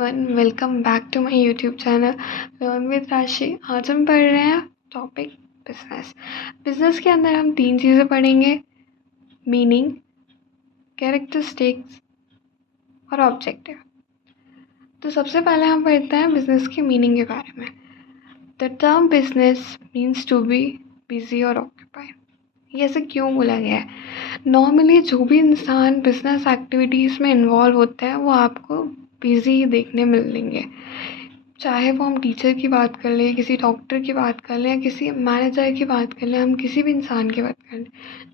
Everyone, welcome back to my YouTube channel learn with Rashi. आज हम पढ़ रहे हैं टॉपिक बिजनेस। बिजनेस के अंदर हम 3 चीज़ें पढ़ेंगे: मीनिंग, कैरेक्टरिस्टिक्स और ऑब्जेक्टिव। तो सबसे पहले हम पढ़ते हैं बिजनेस की मीनिंग के बारे में। The term business means to be busy और ऑक्यूपाइड। ये ऐसे क्यों बोला गया है? नॉर्मली जो भी इंसान बिजनेस एक्टिविटीज़ में इन्वॉल्व होता है वो आपको बिजी देखने मिलेंगे। चाहे वो हम टीचर की बात कर लें, किसी डॉक्टर की बात कर लें, या किसी मैनेजर की बात कर लें, हम किसी भी इंसान की बात कर लें,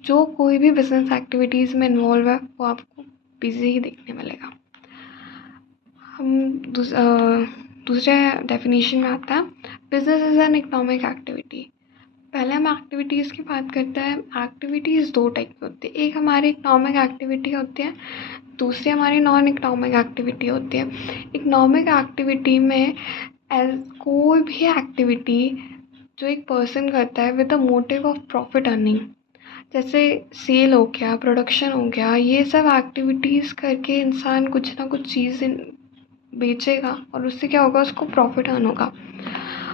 जो कोई भी बिजनेस एक्टिविटीज़ में इन्वॉल्व है वो आपको बिजी ही देखने मिलेगा। हम दूसरे डेफिनेशन में आता है, business is an economic activity. पहले हम एक्टिविटीज़ की बात करते हैं। एक्टिविटीज़ 2 टाइप की होती है। एक हमारी इकोनॉमिक एक्टिविटी होती है, दूसरी हमारी नॉन इकोनॉमिक एक्टिविटी होती है। इकोनॉमिक एक्टिविटी में कोई भी एक्टिविटी जो एक पर्सन करता है with the motive of profit earning, जैसे सेल हो गया, प्रोडक्शन हो गया, ये सब एक्टिविटीज़ करके इंसान कुछ ना कुछ चीज़ बेचेगा और उससे क्या होगा, उसको प्रॉफिट अर्न होगा।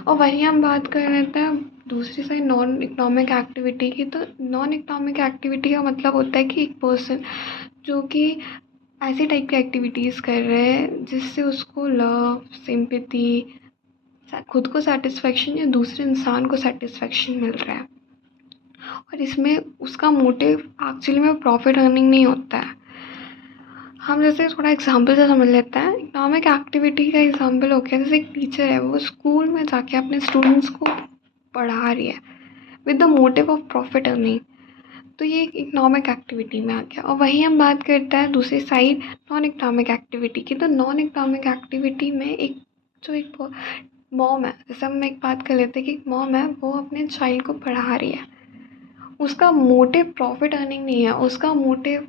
और वहीं हम बात कर लेते हैं दूसरी साइड नॉन इकोनॉमिक एक्टिविटी की। तो नॉन इकोनॉमिक एक्टिविटी का मतलब होता है कि एक पर्सन जो कि ऐसी टाइप की एक्टिविटीज़ कर रहे हैं जिससे उसको लव, सिंपैथी, खुद को सेटिस्फेक्शन या दूसरे इंसान को सेटिस्फेक्शन मिल रहा है, और इसमें उसका मोटिव एक्चुअली में प्रॉफिट अर्निंग नहीं होता है। हम जैसे थोड़ा एग्जांपल से समझ लेते हैं। इकोनॉमिक एक्टिविटी का एग्जांपल हो गया, जैसे एक टीचर है, वो स्कूल में जाके अपने स्टूडेंट्स को पढ़ा रही है with the motive of profit earning, तो ये एक इकोनॉमिक एक्टिविटी में आ गया। और वहीं हम बात करते हैं दूसरी साइड नॉन इकोनॉमिक एक्टिविटी की। तो नॉन इकोनॉमिक एक्टिविटी में एक मॉम है, जैसे हम एक बात कर लेते हैं कि एक मॉम है, वो अपने चाइल्ड को पढ़ा रही है, उसका मोटिव प्रॉफिट अर्निंग नहीं है, उसका मोटिव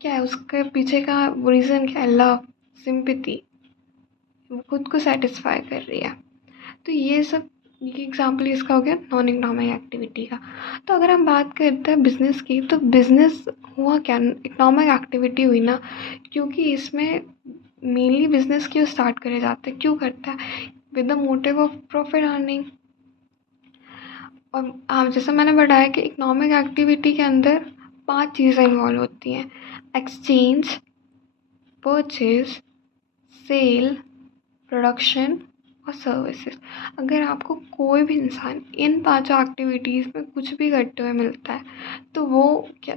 क्या है, उसके पीछे का रीज़न क्या है, लव, सिंपैथी, वो खुद को सेटिस्फाई कर रही है। तो ये एग्जाम्पल इसका हो गया नॉन इकोनॉमिक एक्टिविटी का। तो अगर हम बात करते हैं बिजनेस की, तो बिजनेस हुआ क्या, इकोनॉमिक एक्टिविटी हुई ना, क्योंकि इसमें मेनली बिजनेस क्यों स्टार्ट करे जाते हैं, क्यों करता है, with the motive of profit earning. और जैसे मैंने बताया कि इकोनॉमिक एक्टिविटी के अंदर 5 चीज़ें इन्वॉल्व होती हैं: एक्सचेंज, परचेज, सेल, प्रोडक्शन और सर्विसेज। अगर आपको कोई भी इंसान इन 5 एक्टिविटीज़ में कुछ भी करते हुए मिलता है तो वो क्या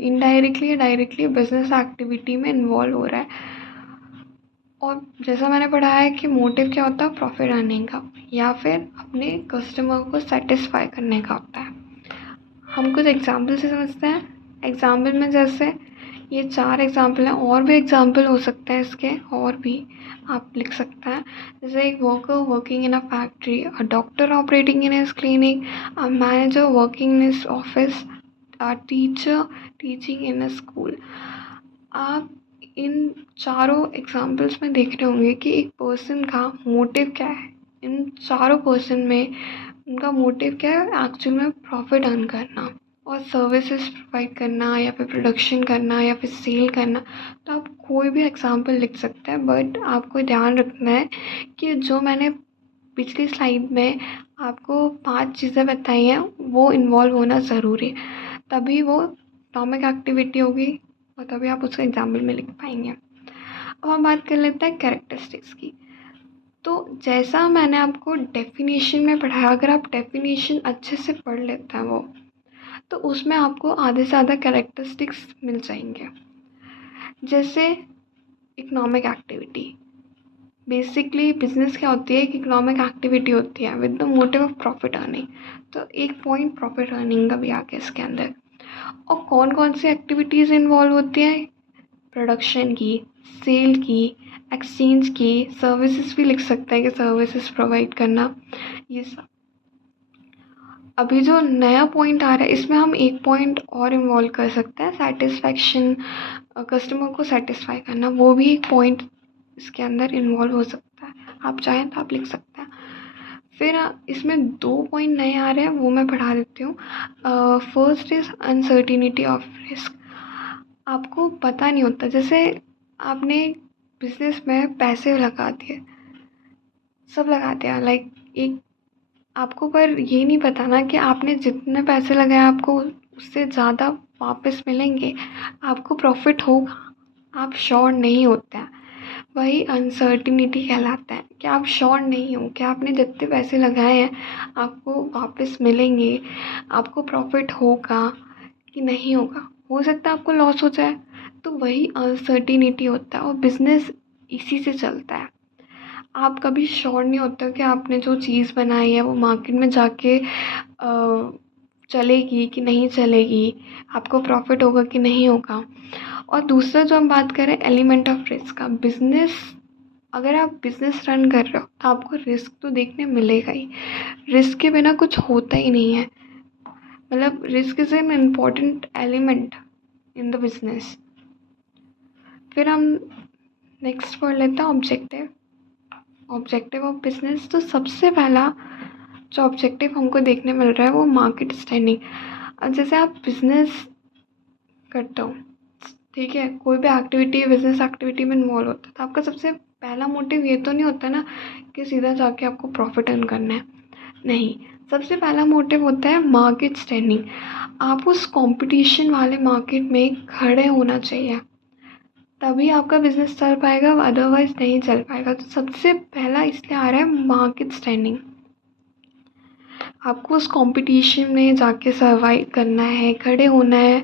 इनडायरेक्टली या डायरेक्टली बिजनेस एक्टिविटी में इन्वॉल्व हो रहा है। और जैसा मैंने पढ़ा है कि मोटिव क्या होता है, प्रॉफिट अर्निंग का या फिर अपने कस्टमर को सेटिस्फाई करने का होता है। हम कुछ एग्जाम्पल से समझते हैं। एग्जाम्पल में जैसे ये 4 एग्जाम्पल हैं, और भी एग्जाम्पल हो सकते हैं इसके, और भी आप लिख सकते हैं। जैसे एक worker working in a factory, a doctor operating in his clinic, a manager working in his office, a teacher teaching in a school. आप इन चारों एग्जाम्पल्स में देख रहे होंगे कि एक पर्सन का मोटिव क्या है। इन चारों पर्सन में उनका मोटिव क्या है, एक्चुअल में प्रॉफिट अर्न करना और सर्विसेज प्रोवाइड करना, या फिर प्रोडक्शन करना, या फिर सेल करना। तो आप कोई भी एग्जांपल लिख सकते हैं, बट आपको ध्यान रखना है कि जो मैंने पिछली स्लाइड में आपको 5 चीज़ें बताई हैं वो इन्वॉल्व होना ज़रूरी है, तभी वो इकोनॉमिक एक्टिविटी होगी और तभी आप उसका एग्जाम्पल में लिख पाएंगे। अब हम बात कर लेते हैं कैरेक्टरिस्टिक्स की। तो जैसा मैंने आपको डेफिनेशन में पढ़ाया, अगर आप डेफिनेशन अच्छे से पढ़ लेते हैं वो, तो उसमें आपको आधे से ज़्यादा कैरेक्टरिस्टिक्स मिल जाएंगे। जैसे इकोनॉमिक एक्टिविटी, बेसिकली बिजनेस क्या होती है, एक इकोनॉमिक एक्टिविटी होती है with the motive of profit earning. तो एक पॉइंट प्रॉफिट अर्निंग का भी आ गया इसके अंदर। और कौन कौन सी एक्टिविटीज़ इन्वॉल्व होती हैं, प्रोडक्शन की, सेल की, एक्सचेंज की, सर्विसेज भी लिख सकते हैं कि सर्विसेज प्रोवाइड करना, ये सब। अभी जो नया पॉइंट आ रहा है इसमें हम एक पॉइंट और इन्वॉल्व कर सकते हैं, सेटिस्फैक्शन, कस्टमर को सेटिस्फाई करना, वो भी एक पॉइंट इसके अंदर इन्वॉल्व हो सकता है। आप चाहें तो आप लिख सकते हैं। फिर इसमें 2 पॉइंट नए आ रहे हैं, वो मैं पढ़ा देती हूँ। First is uncertainty of risk. आपको पता नहीं होता, जैसे आपने बिजनेस में पैसे लगा दिए, सब लगाते हैं लाइक एक आपको, पर ये नहीं पता ना कि आपने जितने पैसे लगाए आपको उससे ज़्यादा वापस मिलेंगे, आपको प्रॉफिट होगा, आप श्योर नहीं होते हैं। वही अनसर्टिनिटी कहलाता है कि आप श्योर नहीं हो कि आपने जितने पैसे लगाए हैं आपको वापस मिलेंगे, आपको प्रॉफिट होगा कि नहीं होगा, हो सकता है आपको लॉस हो जाए। तो वही अनसर्टिनिटी होता है और बिजनेस इसी से चलता है। आप कभी श्योर नहीं होते हो कि आपने जो चीज़ बनाई है वो मार्केट में जाके चलेगी कि नहीं चलेगी, आपको प्रॉफिट होगा कि नहीं होगा। और दूसरा जो हम बात करें एलिमेंट ऑफ रिस्क का, बिजनेस अगर आप बिजनेस रन कर रहे हो तो आपको रिस्क तो देखने मिलेगा ही, रिस्क के बिना कुछ होता ही नहीं है। मतलब risk is an important element in the business. फिर हम नेक्स्ट पढ़ लेते हैं ऑब्जेक्टिव। ऑब्जेक्टिव ऑफ बिजनेस, तो सबसे पहला जो ऑब्जेक्टिव हमको देखने मिल रहा है वो मार्केट स्टैंडिंग। अब जैसे आप बिजनेस करते हो, ठीक है, कोई भी एक्टिविटी बिजनेस एक्टिविटी में इन्वॉल्व होता है, तो आपका सबसे पहला मोटिव ये तो नहीं होता ना कि सीधा जाके आपको प्रॉफिट अर्न करना है, नहीं। सबसे पहला मोटिव होता है मार्केट स्टैंडिंग। आप उस कंपटीशन वाले मार्केट में खड़े होना चाहिए, तभी आपका बिजनेस चल पाएगा, अदरवाइज नहीं चल पाएगा। तो सबसे पहला इसलिए आ रहा है मार्केट स्टैंडिंग। आपको उस कंपटीशन में जाके सर्वाइव करना है, खड़े होना है,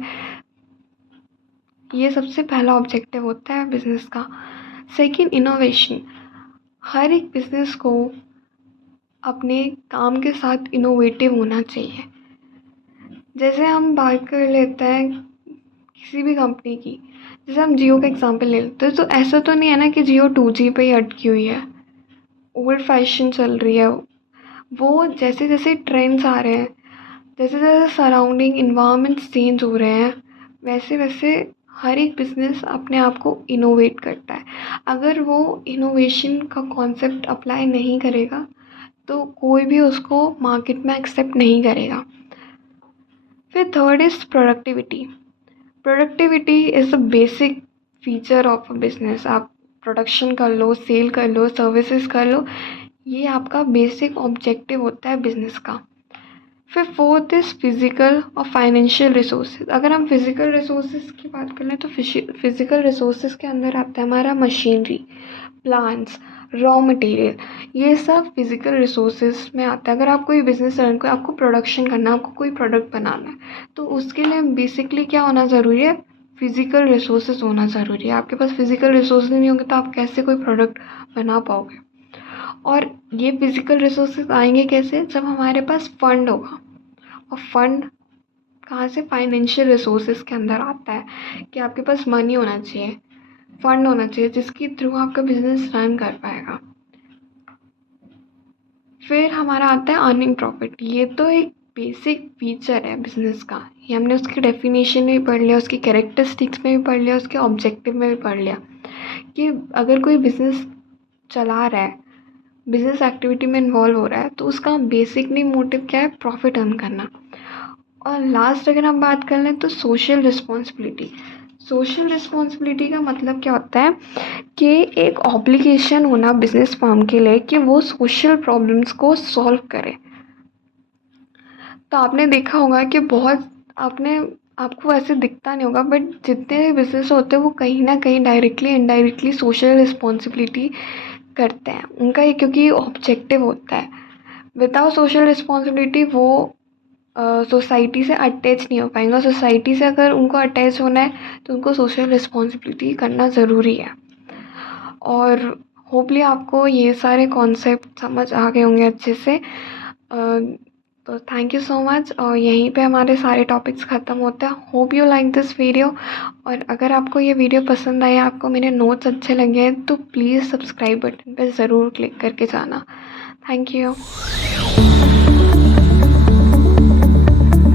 ये सबसे पहला ऑब्जेक्टिव होता है बिजनेस का। Second, innovation. हर एक बिजनेस को अपने काम के साथ इनोवेटिव होना चाहिए। जैसे हम बात कर लेते हैं किसी भी कंपनी की, जैसे हम जियो का एग्जांपल ले लेते हैं, तो ऐसा तो नहीं है ना कि जियो 2G पे ही अटकी हुई है, ओल्ड फैशन चल रही है। वो जैसे जैसे ट्रेंड्स आ रहे हैं, जैसे जैसे सराउंडिंग इन्वायरमेंट्स चेंज हो रहे हैं, वैसे वैसे हर एक बिजनेस अपने आप को इनोवेट करता है। अगर वो इनोवेशन का कॉन्सेप्ट अप्लाई नहीं करेगा तो कोई भी उसको मार्केट में एक्सेप्ट नहीं करेगा। फिर third is productivity. Productivity is a basic feature of a business. आप प्रोडक्शन कर लो, सेल कर लो, सर्विसेज कर लो, ये आपका बेसिक ऑब्जेक्टिव होता है बिजनेस का। फिर फोर्थ इज़ फिज़िकल और फाइनेंशियल रिसोर्सेज। अगर हम फिज़िकल रिसोर्सेज की बात कर लें तो फिज़िकल रिसोर्सेज के अंदर आता है हमारा मशीनरी, प्लांट्स, रॉ मटेरियल, ये सब फिज़िकल रिसोर्सेज में आता है। अगर आप कोई बिज़नेस रन को आपको प्रोडक्शन करना है, आपको कोई प्रोडक्ट बनाना है, तो उसके लिए बेसिकली क्या होना ज़रूरी है, फिज़िकल रिसोर्सेज होना ज़रूरी है। आपके पास फिज़िकल रिसोर्सेज नहीं होंगे तो आप कैसे कोई प्रोडक्ट बना पाओगे। और ये फिज़िकल रिसोर्सेज आएंगे कैसे, जब हमारे पास फंड होगा। और फंड कहाँ से, फाइनेंशियल रिसोर्सेज के अंदर आता है कि आपके पास मनी होना चाहिए, फंड होना चाहिए जिसके थ्रू आपका बिजनेस रन कर पाएगा। फिर हमारा आता है अर्निंग प्रॉफिट। ये तो एक बेसिक फीचर है बिजनेस का, ये हमने उसकी डेफिनेशन में भी पढ़ लिया, उसकी कैरेक्टरिस्टिक्स में भी पढ़ लिया, उसके ऑब्जेक्टिव में भी पढ़ लिया कि अगर कोई बिजनेस चला रहा है, बिजनेस एक्टिविटी में इन्वॉल्व हो रहा है, तो उसका बेसिकली मोटिव क्या है, प्रॉफिट अर्न करना। और लास्ट अगर हम बात कर लें तो सोशल रिस्पॉन्सिबिलिटी। सोशल रिस्पॉन्सिबिलिटी का मतलब क्या होता है कि एक ऑब्लिगेशन होना बिजनेस फर्म के लिए कि वो सोशल प्रॉब्लम्स को सॉल्व करे। तो आपने देखा होगा कि बहुत आपको ऐसे दिखता नहीं होगा, बट जितने भी बिजनेस होते हैं वो कहीं ना कहीं डायरेक्टली इनडायरेक्टली सोशल रिस्पॉन्सिबिलिटी करते हैं। उनका ये क्योंकि ऑब्जेक्टिव होता है। विदाउट सोशल रिस्पॉन्सिबिलिटी वो सोसाइटी से अटैच नहीं हो पाएंगे। सोसाइटी से अगर उनको अटैच होना है तो उनको सोशल रिस्पॉन्सिबिलिटी करना ज़रूरी है। और होपली आपको ये सारे कॉन्सेप्ट समझ आ गए होंगे अच्छे से। तो थैंक यू सो मच, और यहीं पे हमारे सारे टॉपिक्स ख़त्म होते हैं। Hope you like this video. और अगर आपको ये वीडियो पसंद आया, आपको मेरे नोट्स अच्छे लगे हैं, तो प्लीज़ सब्सक्राइब बटन पर ज़रूर क्लिक करके जाना। Thank you.